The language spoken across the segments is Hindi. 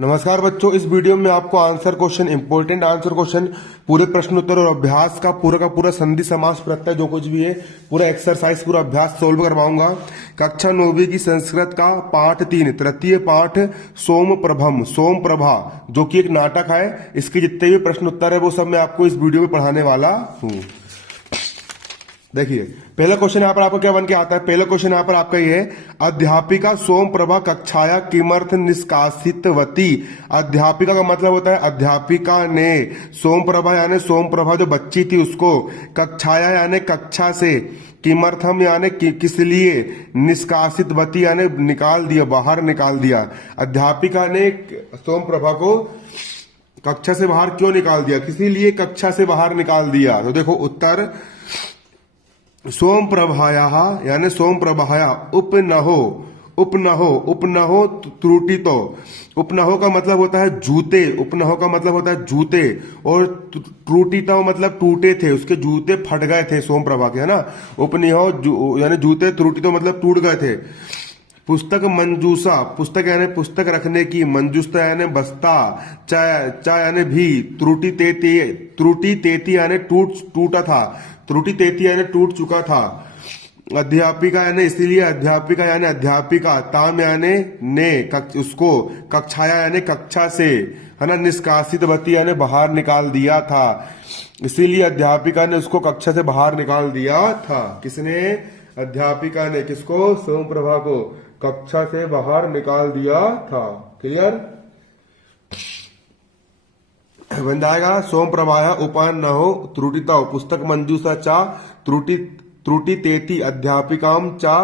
नमस्कार बच्चों, इस वीडियो में आपको answer question, important answer question, पूरे प्रश्न उत्तर और अभ्यास का पूरा संधि समास प्रत्यय जो कुछ भी है पूरा एक्सरसाइज पूरा अभ्यास सोल्व करवाऊंगा। कक्षा 9वीं की संस्कृत का पाठ 3 तृतीय पाठ सोम प्रभम सोम प्रभा जो कि एक नाटक है, इसके जितने भी प्रश्न उत्तर है वो सब मैं आपको इस वीडियो में पढ़ाने वाला हूँ। देखिए पहला क्वेश्चन यहाँ पर आपको क्या बन के आता है। पहला क्वेश्चन यहाँ पर आपका ये है, अध्यापिका सोम प्रभा कक्षाया किमर्थ निष्कासितवती। अध्यापिका का मतलब होता है अध्यापिका ने सोम प्रभा यानी सोम प्रभा जो बच्ची थी उसको कक्षाया यानी कक्षा से, किमर्थम यानी किस लिए, निष्कासितवती यानी निकाल दिया, बाहर निकाल दिया। अध्यापिका ने सोम प्रभा को कक्षा से बाहर क्यों निकाल दिया, किसी लिए कक्षा से बाहर निकाल दिया। तो देखो उत्तर, सोम प्रभाया यानी सोम प्रभाया उपनहो त्रुटितो। उपनहो का मतलब होता है जूते, उपनहो का मतलब होता है जूते, और त्रुटितो मतलब टूटे थे, उसके जूते फट गए थे सोम प्रभा के, है ना। उपनहो यानी जूते, त्रुटितो मतलब टूट गए थे। पुस्तक मंजूसा, पुस्तक यानी पुस्तक रखने की, मंजूसा यानी बस्ता, चा यानी भी, त्रुटि तेती यानी टूटा था, त्रुटि तेती यानी टूट चुका था। अध्यापिका यानी इसीलिए, अध्यापिका यानी अध्यापिका, ताम यानी ने उसको, कक्षाया यानी कक्षा से, है ना, निष्कासितवती यानी बाहर निकाल दिया था, इसीलिए अध्यापिका ने उसको कक्षा से बाहर निकाल दिया था। किसने, अध्यापिका ने किसको, सोम प्रभा को कक्षा से बाहर निकाल दिया था। क्लियर बन जाएगा। सोम प्रभाया उपान न हो त्रुटिता, पुस्तक मंजूसा चा त्रुटि तेती, अध्यापिकाम चा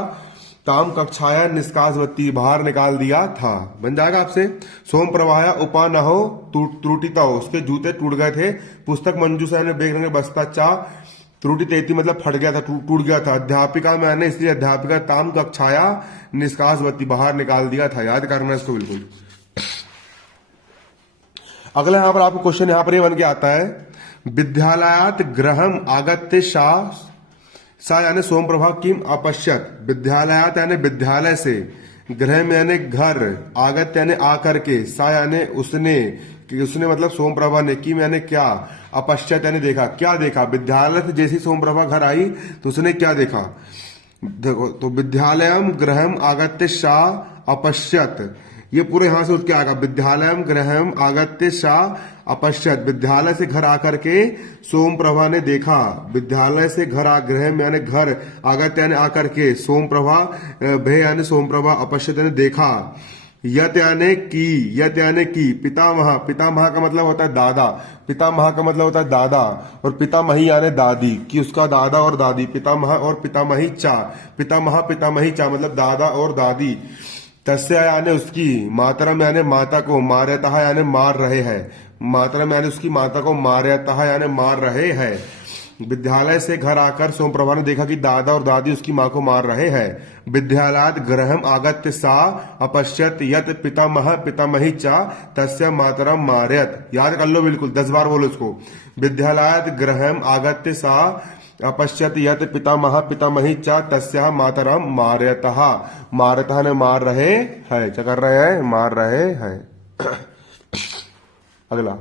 ताम कक्षाया निष्कासवती, बाहर निकाल दिया था। बन जाएगा आपसे। सोम प्रभाया उपा न हो त्रुटिता, उसके जूते टूट गए थे। पुस्तक मंजूसा ने बेग रंग बस्ता, चा त्रुटि तेती मतलब फट गया था, टूट गया था। अध्यापिका में आने इसलिए अध्यापिका, ताम कक्षाया निष्कासवती, बाहर निकाल दिया था। याद करना इसको बिल्कुल। अगला यहाँ पर आपको क्वेश्चन यहाँ पर ये बन के आता है, विद्यालयात गृहम आगत्य सा यानी सोम प्रभा किम अपश्यत। विद्यालयात यानी विद्यालय से, गृह में यानी घर, आगत यानी आकर के, सा यानी उसने, कि उसने मतलब सोम प्रभा ने, किम यानी क्या, अपश्यत यानी देखा। क्या देखा, विद्यालय से जैसी सोम प्रभा घर आई तो उसने क्या देखा। देखो तो विद्यालयम गृहम आगत्य सा अपश्यत, ये पूरे यहां से उठ के आएगा। विद्यालयम गृहम आगत्य सा अपश्यत, विद्यालय से घर आकर के सोम प्रभा ने देखा। विद्यालय से घर गृह यानी घर, आगत्य यानी आकर के, सोम प्रभा भे यानी सोम प्रभा, अपश्यत यानी देखा। यत यानी की, पितामह, पितामह का मतलब होता है दादा, पितामह का मतलब होता है दादा, और पितामही यानी दादी, कि उसका दादा और दादी, पितामह और पितामही चा, पितामह पितामही चा मतलब दादा और दादी। तस्या यानी उसकी, मातरम यानी माता को, मार्यतः यानी मार रहे हैं, मातरम यानी उसकी माता को, मार्यतः यानी मार रहे हैं। विद्यालय से घर आकर सोम प्रभा ने देखा कि दादा और दादी उसकी मां को मार रहे हैं। विद्यालयात गृहम आगत्य सा अपश्यत यत पितामह पितामही चा तस्य मातरम मार्यत। याद कर लो बिल्कुल, 10 बार बोलो इसको। विद्यालयात गृहम आगत्य सा अपश्यत यत पितामह पितामही चा तस्या मातरम मार्यतः, मार्यतः ने मार रहे हैं, क्या कर रहे हैं, मार रहे हैं। अगला,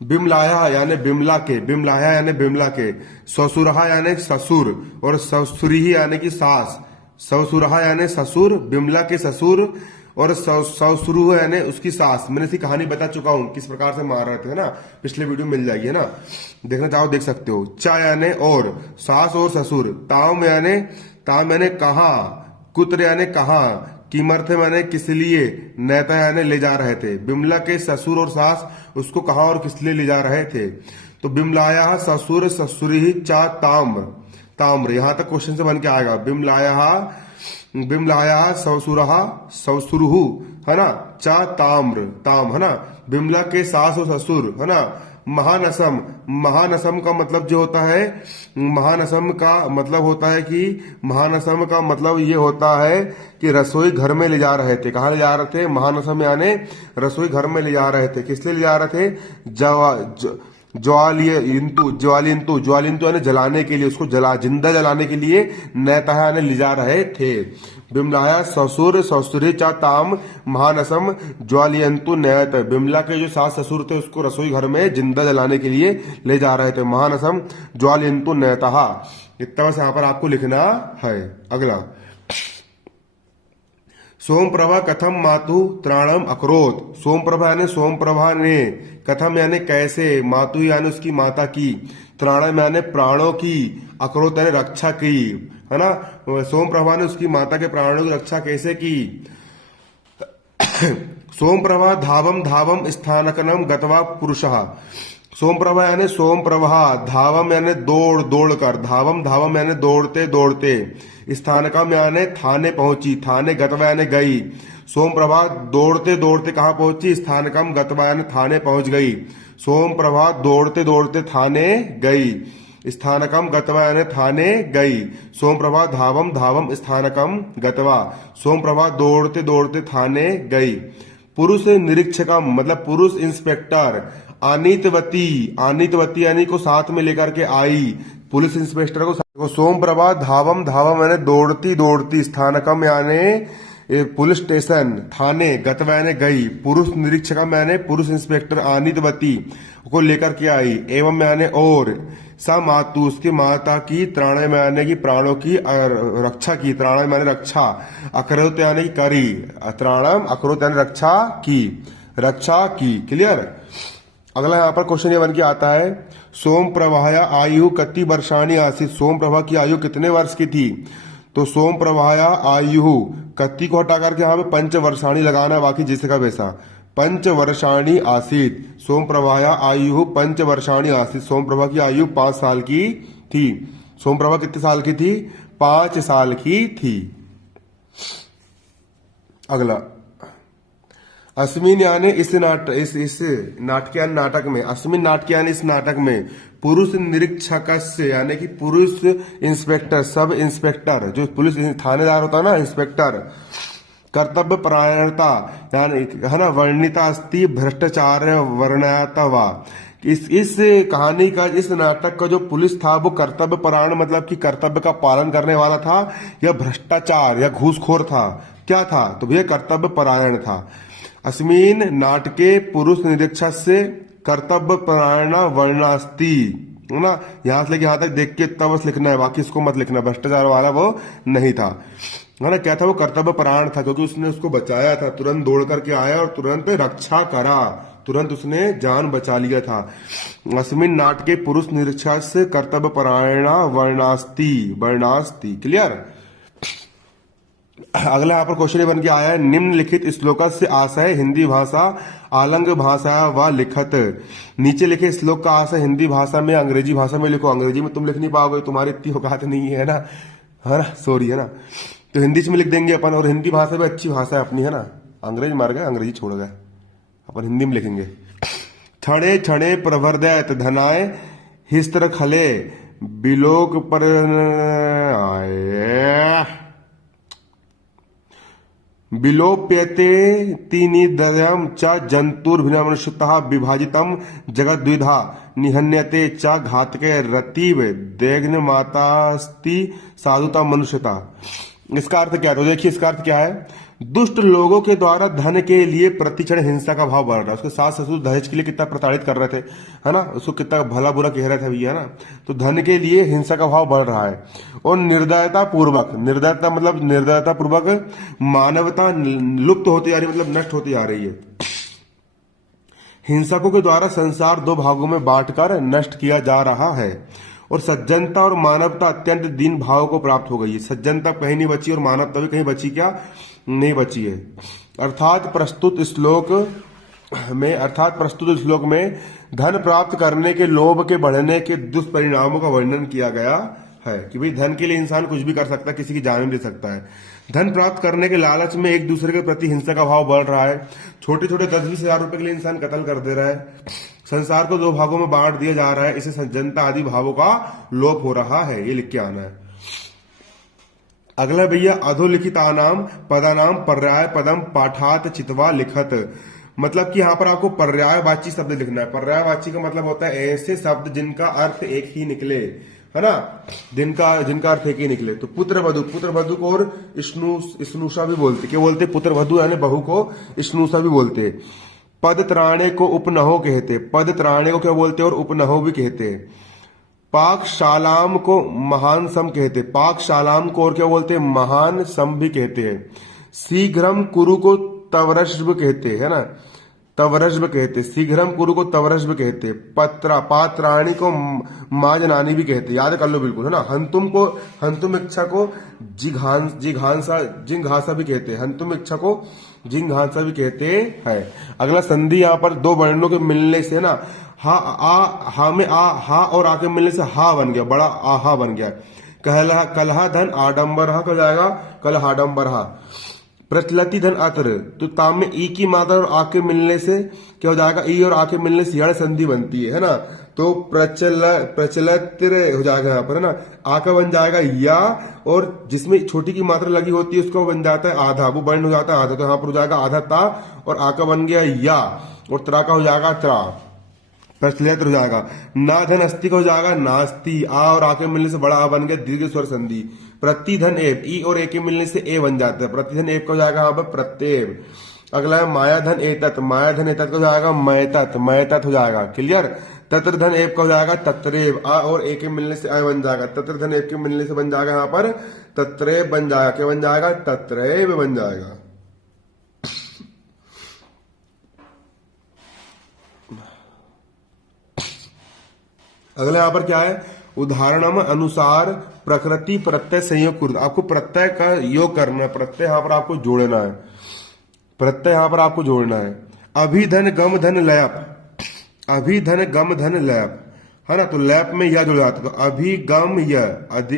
बिमलाया यानी बिमला के, बिमलाया यानी बिमला के, ससुरहा यानी ससुर, और ससुरी यानी कि सास, ससुरहा यानी ससुर, बिमला के ससुर, और ससुरु यानी उसकी सास। मैंने इसकी कहानी बता चुका हूं किस प्रकार से मार रहे थे, है ना, पिछले वीडियो मिल जाएगी, है ना, देखना चाहो देख सकते हो। चा यानी और, सास और ससुर। ताम यानी कहा, कुत्र यानी कहा, किमर्थ यानी किस लिए, नैता यानी ले जा रहे थे। बिमला के ससुर और सास उसको कहा और किस लिए ले जा रहे थे। तो बिमलाया ससुर ससुरी चा ताम्र, यहां तक क्वेश्चन से बन के आएगा। बिमलाया ससुरहु, है ना, चा ताम्र, ताम, है ना, बिमला के सास और ससुर, है ना। महानसम, महानसम का मतलब जो होता है, महानसम का मतलब होता है कि, महानसम का मतलब ये होता है कि रसोई घर में ले जा रहे थे। कहाँ ले जा रहे थे, महानसम यानी रसोई घर में ले जा रहे थे। किस लिए ले जा रहे थे, ज्वालिंतु यानी जलाने के लिए, उसको जिंदा जलाने के लिए नैतः यानी ले जा रहे थे। बिमलाया ससुर ससुरे चा ताम महानसम ज्वालियंतु नयत। बिमला के जो सास ससुर थे उसको रसोई घर में जिंदा जलाने के लिए ले जा रहे थे। महानसम ज्वालियंतु नयतहा, इतना बस यहाँ पर आपको लिखना है। अगला, सोमप्रभा कथम मातु त्राणम अकरोत। सोमप्रभा यानी सोमप्रभा ने, कथम यानी कैसे, मातु यानी उसकी माता की, त्राणम यानी प्राणों की, अकरोत यानी रक्षा की, है ना। सोमप्रभा ने उसकी माता के प्राणों की रक्षा कैसे की। सोमप्रभा धावम धावम स्थानकनम गतवा पुरुषः। सोमप्रभा यानी सोमप्रभा, धावम यानी दौड़ दौड़ कर, धावम धावम यानी दौड़ते दौड़ते, स्थानकम यानी थाने पहुंची, थाने गतवा यानी गई। सोमप्रभा दौड़ते दौड़ते कहाँ पहुंची, स्थानकम गतवा यानी थाने पहुंच गई। सोमप्रभा दौड़ते दौड़ते थाने गई, स्थानकम गतवा यानी थाने गई। सोमप्रभा धावम धावम स्थानकम गतवा, सोमप्रभा दौड़ते दौड़ते थाने गई। पुरुष निरीक्षकम मतलब पुरुष इंस्पेक्टर, अनितवती, अनितवती यानी को साथ में लेकर के आई, पुलिस इंस्पेक्टर को। सोमप्रभा धावम धावम यानी दौड़ती दौड़ती, स्थानकम यानी पुलिस स्टेशन, थाने, गतवा यानी गई, पुरुष निरीक्षकम यानी पुरुष इंस्पेक्टर अनितवती को लेकर के आई। एवं यानी और, सा मातु उसकी माता की, त्राणे यानी की प्राणों की रक्षा की, त्राणे यानी रक्षा, अकरोत यानी करी, त्राणम अकरोत यानी रक्षा की, रक्षा की। क्लियर। अगला यहाँ पर क्वेश्चन ये बन के आता है, सोम प्रभाया आयु कति वर्षाणी आसित। सोम प्रभा की आयु कितने वर्ष की थी। तो सोम प्रभाया आयु, कति को हटा करके यहाँ पे पंच वर्षाणी लगाना, बाकी जिसका वैसा, पंच वर्षाणी आसित। सोम प्रभाया आयु पंच वर्षाणी आसित। सोम प्रभा की आयु 5 साल की थी। सोम प्रभा कितने साल की थी, 5 साल की थी। अगला, अस्मिन यानी इस नाटक नाटक में, अस्मिन नाटक यानी इस नाटक में, पुरुष निरीक्षक यानी कि पुरुष इंस्पेक्टर, सब इंस्पेक्टर, जो पुलिस थानेदार होता है ना, इंस्पेक्टर, कर्तव्य परायणता यानी है ना, वर्णिता अस्ति भ्रष्टाचार वर्णयता वा। इस कहानी का, इस नाटक का जो पुलिस था वो कर्तव्य परायण मतलब कि कर्तव्य का पालन करने वाला था, या भ्रष्टाचार या घूसखोर था, क्या था, तो भैया कर्तव्य परायण था। अस्मिन नाटके पुरुष निरीक्षक से कर्तव्य परायण वर्णास्ति, है ना। यहां से लेके यहां तक देख के इतना बस लिखना है, बाकी इसको मत लिखना, भ्रष्टाचार वाला वो नहीं था, है ना। क्या था वो, कर्तव्य परायण था, क्योंकि उसने उसको बचाया था, तुरंत दौड़ करके आया और तुरंत रक्षा करा, तुरंत उसने जान बचा लिया था। अस्मिन नाटके पुरुष निरीक्षक से कर्तव्य परायण वर्णास्ति, वर्णास्ति। क्लियर। अगला यहाँ पर क्वेश्चन बन के आया है, निम्नलिखित श्लोक से आशय हिंदी भाषा आलंग भाषा व लिखत। नीचे लिखे श्लोक का आशय हिंदी भाषा में, अंग्रेजी भाषा में लिखो। अंग्रेजी में तुम लिख नहीं पाओगे, तुम्हारी इतनी औकात नहीं है ना, सॉरी, है ना। तो हिंदी में लिख देंगे अपन, और हिंदी भाषा भी अच्छी भाषा है अपनी, है ना। अंग्रेज मर गए, अंग्रेजी छोड़ गए, अपन हिंदी में लिखेंगे। क्षणे क्षणे प्रवर्धयत धनाय हिस्त्र खले बिलोक पर विलोप्यते तीनिदयम च जंतुर्भिन्नमनुष्यतः विभाजितम जगत द्विधा निहन्यते च घातके रतिव देग्न मातास्ति साधुता मनुष्यता। इसका अर्थ क्या है, तो देखिए इसका अर्थ क्या है, दुष्ट लोगों के द्वारा धन के लिए प्रतिक्षण हिंसा का भाव बढ़ रहा है। उसके सास ससुर दहेज के लिए कितना प्रताड़ित कर रहे थे, है ना, उसको कितना भला बुरा कह रहे थे भैया, है ना। तो धन के लिए हिंसा का भाव बढ़ रहा है। और निर्दयता पूर्वक, निर्दयता मतलब निर्दयता पूर्वक मानवता लुप्त होती जा रही, मतलब नष्ट होती जा रही है। हिंसकों के द्वारा संसार 2 भागों में बांटकर नष्ट किया जा रहा है। और सज्जनता और मानवता अत्यंत दीन भाव को प्राप्त हो गई है। सज्जनता कहीं नहीं बची और मानवता भी कहीं बची, क्या नहीं बची है। अर्थात प्रस्तुत श्लोक में धन प्राप्त करने के लोभ के बढ़ने के दुष्परिणामों का वर्णन किया गया है कि भाई धन के लिए इंसान कुछ भी कर सकता है, किसी की जान भी दे सकता है। धन प्राप्त करने के लालच में एक दूसरे के प्रति हिंसा का भाव बढ़ रहा है। छोटे छोटे 10-20 हजार रुपए के लिए इंसान कत्ल कर दे रहा है। संसार को 2 भागों में बांट दिया जा रहा है। इससे सज्जनता आदि भावों का लोप हो रहा है, ये लिख के आना है। अगला भैया, अधोलिखितानाम पदानाम पर्याय पदम पाठात चितवा लिखत। मतलब कि यहाँ पर आपको पर्यायवाची शब्द लिखना है। पर्यायवाची का मतलब होता है ऐसे शब्द जिनका अर्थ एक ही निकले, है ना, जिनका अर्थ एक ही निकले। तो पुत्र वधु को और स्नुषा भी बोलते, क्या बोलते? पुत्र वधु यानी बहू को स्नुषा भी बोलते। पद त्राणे को उपनहो कहते, पद त्राणे को क्या बोलते और उपनहो भी कहते। पाकशालाम को महान सम कहते, पाकशालाम को और क्या बोलते? महान सम भी कहते हैं। शीघ्रम कुरु को तवरश्व कहते, है ना, तवरश्व कहते। शीघ्रम कुरु को तवरश्व कहते। पात्राणी को माजनानी भी कहते, याद कर लो बिल्कुल, है ना। हंतुम इच्छा को जिघांसा भी कहते, हंतुम इच्छा को जिघांसा भी कहते हैं। अगला संधि यहाँ पर दो वर्णों के मिलने से ना, हा में हा और आ के मिलने से हा बन गया, बड़ा आहा बन गया। कलहा धन आडंबर हा हो जाएगा, कलहाडंबर हा। प्रचलती धन अत्र, तो ताम में ई की मात्रा और आ के मिलने से क्या हो जाएगा? ई और आ के मिलने से यण संधि बनती है ना। तो प्रचलत हो जाएगा यहाँ पर, है ना। आ का बन जाएगा या, और जिसमें छोटी की मात्रा लगी होती है उसका बन जाता है आधा, वो वर्ण हो जाता है आधा। तो यहाँ पर हो जाएगा आधा ता, और आ का बन गया या, और त्रा का हो जाएगा त्रा, प्रचलित हो जाएगा। ना धन अस्थि का हो जाएगा नास्ति, आ और आ के मिलने से बड़ा आ बन गया, दीर्घ स्वर संधि। प्रतिधन एव, ई और ए के मिलने से ए बन जाता है, प्रतिधन एव का हो जाएगा यहाँ पर प्रत्यय। अगला है मायाधन एतत, मायाधन एतत का हो जाएगा मयतत, मयतत हो जाएगा, क्लियर। तत्रधन एव का हो जाएगा तत्रेव, आ और ए के मिलने से आ बन जाएगा, तत्रधन एव के मिलने से बन जाएगा यहाँ पर तत्रेव बन जाएगा, क्या बन जाएगा? तत्रेव बन जाएगा। अगला यहाँ पर क्या है? उदाहरण अनुसार प्रकृति प्रत्यय संयोग कुर्त, आपको प्रत्यय का योग करना है, प्रत्यय यहाँ पर आपको जोड़ना है, प्रत्यय यहाँ पर आपको जोड़ना है। अभिधन गम धन लयप, अभिधन गम धन लयप, है ना। तो लैप में यह जुड़ जाता है, तो अभिगम य,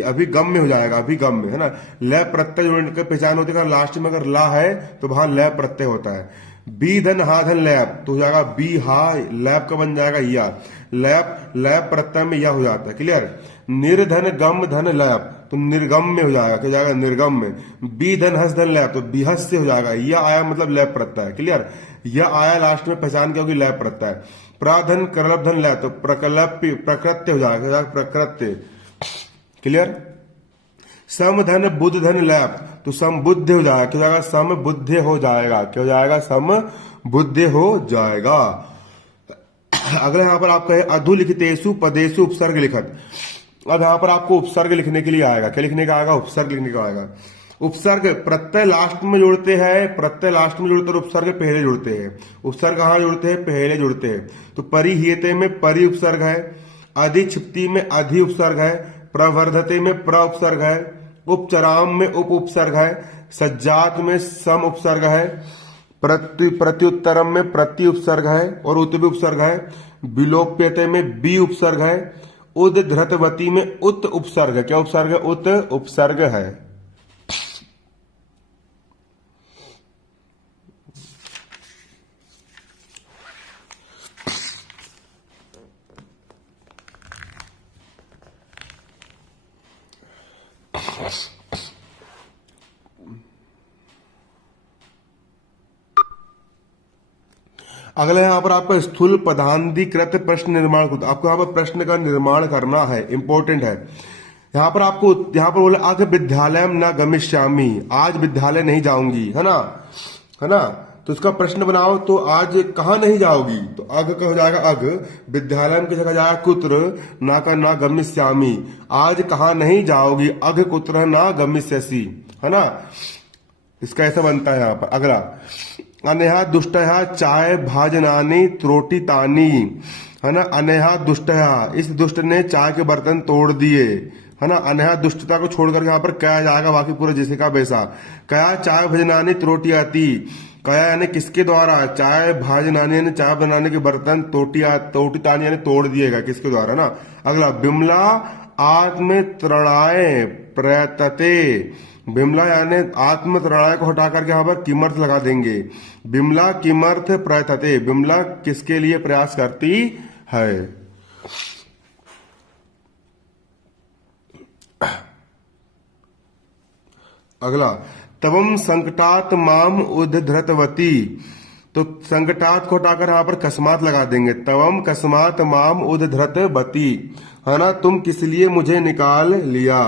अभिगम में हो जाएगा, अभिगम में, है ना। लैप प्रत्यय जोड़ने की पहचान होती है, लास्ट में अगर ला है तो वहां लैप प्रत्यय होता है। बी धन हा धन लैप, तो हो जाएगा बी हा, लैप का बन जाएगा या, लैप लैप प्रत्यय में यह हो जाता है, क्लियर। निर्धन गम धन लैप, तो निर्गम में हो जाएगा, क्या जाएगा? निर्गम में। बी धन हस धन लैप, तो बिहस से हो जाएगा, यह आया मतलब लैप प्रत्यय, क्लियर। यह आया लास्ट में पहचान क्या होगी? लैप प्रत्यय। प्राधन करलप धन लैप, तो प्रकल्प प्रकृत्य हो जाएगा, प्रकृत्य, क्लियर। सम धन बुद्ध धन लैप, तो सम बुद्ध हो जाएगा, क्या हो जाएगा? सम बुद्ध हो जाएगा, क्या हो जाएगा? सम बुद्ध हो जाएगा। अगला यहाँ पर आपका है अधुलिखितेषु पदेषु उपसर्ग लिखत। अब यहाँ पर आपको उपसर्ग लिखने के लिए आएगा, क्या लिखने का आएगा? उपसर्ग लिखने का आएगा। उपसर्ग प्रत्यय लास्ट में जोड़ते हैं, प्रत्यय लास्ट में जोड़ते हैं, उपसर्ग पहले जोड़ते हैं। उपसर्ग कहाँ जोड़ते हैं? पहले जोड़ते हैं। तो परिहियते में परि उपसर्ग है, अधिक्षिप्ति में अधि उपसर्ग है, प्रवर्धते में प्र उपसर्ग है, उपचराम में उप उपसर्ग है, सज्जात में सम उपसर्ग है, प्रत्युत्तरम में प्रति उपसर्ग है और उत भी उपसर्ग है, विलोप्यते में बी उपसर्ग है, उद्धृतवती में उत उपसर्ग है, क्या उपसर्ग है? उत उपसर्ग है। अगला यहाँ पर आपका स्थूल पदांधिकृत प्रश्न निर्माण, आपको यहाँ पर प्रश्न का निर्माण करना है, इंपॉर्टेंट है। यहाँ पर आपको यहाँ पर बोला आज विद्यालय न गमिष्यामि, आज विद्यालय नहीं जाऊंगी, है ना, है ना। तो इसका प्रश्न बनाओ, तो आज कहाँ नहीं जाओगी? तो अग का हो जाएगा अग, विद्यालय की जगह जाएगा कुत्र, ना का ना गमिष्यामि, आज कहाँ नहीं जाओगी, अग कुत्र ना गमिष्यसि, है ना। इसका ऐसा बनता है यहाँ पर। अगला अनेहा दुष्टया चाय भाजनानी त्रोटितानी, है ना। अनेहा दुष्टया, इस दुष्ट ने चाय के बर्तन तोड़ दिए, है ना। अनेहा दुष्टता को छोड़कर यहाँ पर क्या जाएगा? बाकी पूरा जैसे का वैसा। कया चाय भजनानी त्रोटियाती, कया यानी किसके द्वारा? चाय भाजनानी यानी चाय बनाने के बर्तन, तोटितानी यानी तोड़ दिएगा, किसके द्वारा ना। अगला बिमला आत्म त्रणाय प्रयतते, बिमला यानी आत्म त्रणाय को हटा करके यहाँ पर किमर्थ लगा देंगे। बिमला किमर्थ प्रयतते, बिमला किसके लिए प्रयास करती है? अगला तवम संकटात माम उद्धृतवती, तो संकटात को हटाकर यहाँ पर कस्मात लगा देंगे। तवम कस्मात माम उद्धृत बती, है ना, तुम किस लिए मुझे निकाल लिया।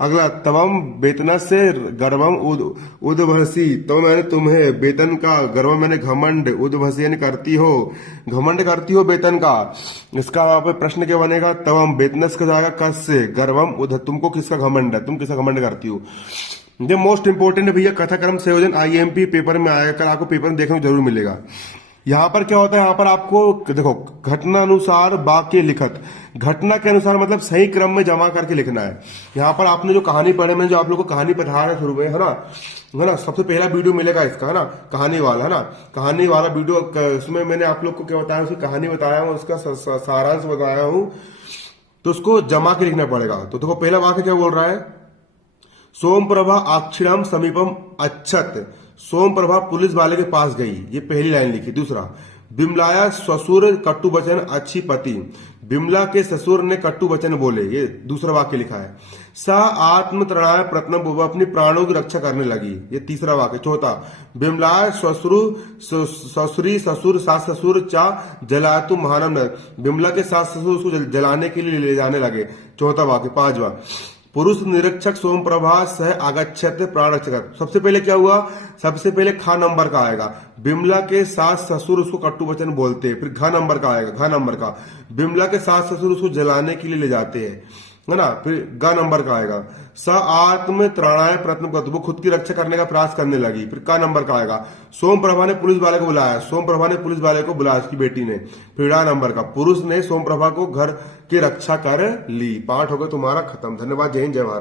अगला, तवम वेतना से गर्वम उद्भसी, तो मैंने तुम्हें वेतन का, गर्व मैंने घमंड, उद्भसी यानी करती हो, घमंड करती हो वेतन का। इसका वहां पे प्रश्न क्या बनेगा, तवम वेतनस का जाएगा कस से, गर्वम उद, तुमको किसका घमंड है, तुम किसका घमंड करती हो। ये मोस्ट इंपोर्टेंट है भैया, कथाक्रम संयोजन आईएमपी पेपर में आएगा, कल आपको पेपर में देखने को जरूर मिलेगा। यहां पर क्या होता है, यहां पर आपको देखो, घटना अनुसार वाक्य लिखत, घटना के अनुसार मतलब सही क्रम में जमा करके लिखना है। यहां पर आपने जो कहानी पढ़े, मैंने जो आप लोगों को कहानी पढ़ा रहे शुरू में, है ना, सबसे पहला वीडियो मिलेगा इसका, है ना, कहानी वाला, है ना, कहानी वाला वीडियो। उसमें मैंने आप लोग को क्या बताया, उसकी कहानी बताया हूँ, उसका सारांश बताया हूँ, तो उसको जमा के लिखना पड़ेगा। तो देखो पहला वाक्य क्या बोल रहा है, सोम प्रभा अक्षरम समीपम अच्छत, सोम प्रभा पुलिस वाले के पास गई, ये पहली लाइन लिखी। दूसरा, बिमलाया ससुर कट्टु वचन अच्छी पति, बिमला के ससुर ने कट्टु वचन बोले, ये दूसरा वाक्य लिखा है। सा आत्म त्रणाय प्रत्न, वो अपनी प्राणों की रक्षा करने लगी, ये तीसरा वाक्य। चौथा, बिमलाय ससुरी ससुर सास ससुर चा जलातु महानम, बिमला के सास ससुर उसको जलाने के लिए ले जाने लगे, चौथा वाक्य। पांचवा, पुरुष निरीक्षक सोम प्रभा सह आगच्छत प्राण रक्षक, सबसे पहले क्या हुआ, सबसे पहले खा नंबर का आएगा, बिमला के सास ससुर उसको कट्टु वचन बोलते हैं, फिर घ नंबर का आएगा, घ नंबर का, बिमला के सास ससुर उसको जलाने के लिए ले जाते हैं, है ना, फिर ग नंबर का आएगा, स आत्म त्राणाय प्रत्न, वो खुद की रक्षा करने का प्रयास करने लगी, फिर क नंबर का आएगा, सोम प्रभा ने पुलिस वाले को बुलाया, सोम प्रभा ने पुलिस वाले को बुलाया, उसकी बेटी ने, फिर ड नंबर का, पुरुष ने सोम प्रभा को घर की रक्षा कर ली। पाठ हो गया तुम्हारा खत्म। धन्यवाद। जय हिंद, जय भारत।